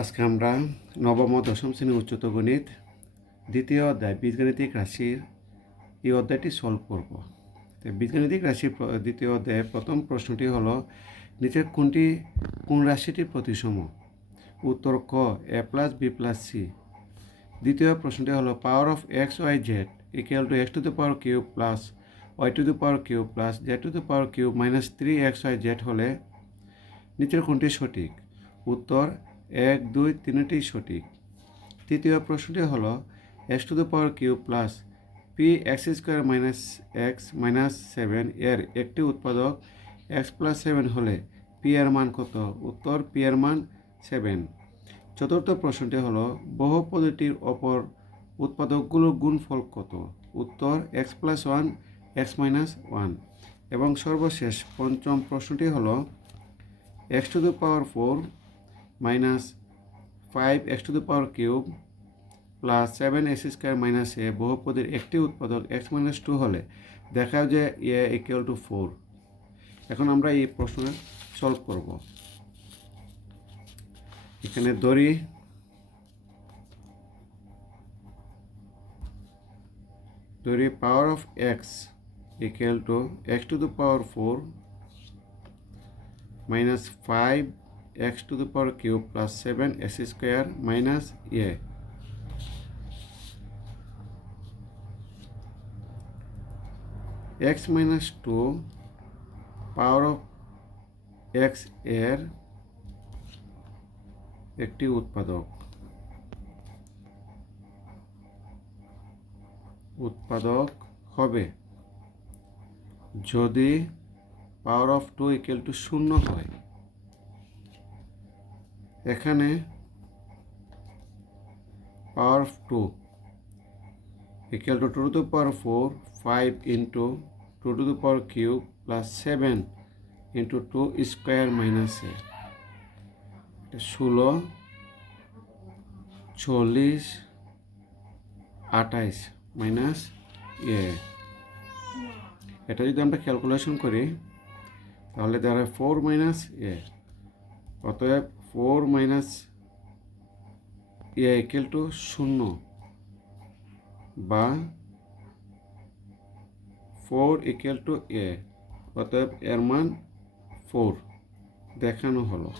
আজকে আমরা নবম ও দশম শ্রেণী উচ্চতর গণিত দ্বিতীয় অধ্যায় বীজগাণিতিক রাশির এই অধ্যায়টি সলভ করব। বীজগাণিতিক রাশির দ্বিতীয় অধ্যায়ের প্রথম প্রশ্নটি হলো নিচের কোন রাশিটির প্রতিসম? উত্তর ক A plus B plus C. দ্বিতীয় প্রশ্নটি হলো power of X Y Z equal to X to the power cube plus Y to the power cube plus Z to the power cube minus 3xy হলে নিচের কোনটি সঠিক? উত্তর 1, 2, 3টি সঠিক। তৃতীয় প্রশ্নটি হলো x to the power cube plus P x square minus x minus 7 এর একটি উৎপাদক এক্স প্লাস 7 হলে পি এর মান কত? উত্তর পি এর মান 7। চতুর্থ প্রশ্নটি হলো বহুপদীটির অপর উৎপাদকগুলোর গুণফল কত? উত্তর এক্স প্লাস 1 এক্স মাইনাস 1। এবং সর্বশেষ পঞ্চম প্রশ্নটি হলো x to the power 4 minus 5x to the power cube plus 7x square minus a বহুপদীর একটি উৎপাদক x মাইনাস 2 হলে দেখাও যে এ ইকুয়াল টু 4। এখন আমরা এই প্রশ্ন সলভ করব। এখানে ধরি power of x equal to x two the power 4 minus 5x to the power cube plus 7x square minus a x minus 2 power of x এর একটি উৎপাদক হবে যদি পাওয়ার অফ 2 ইকুয়াল টু 0 হয়। এখানে power of 2 equal to 2 to the power 4 5 into 2 to the power cube plus 7 into 2 square minus a 16 40 28 minus a. এটা যদি আমরা ক্যালকুলেশন করি তাহলে দাঁড়ায় 4 মাইনাস এ। অতএব 4 মাইনাস এ ইকুয়াল টু 0 বা 4 ইকুয়াল টু এ। অতএব এর মান 4 দেখানো হলো।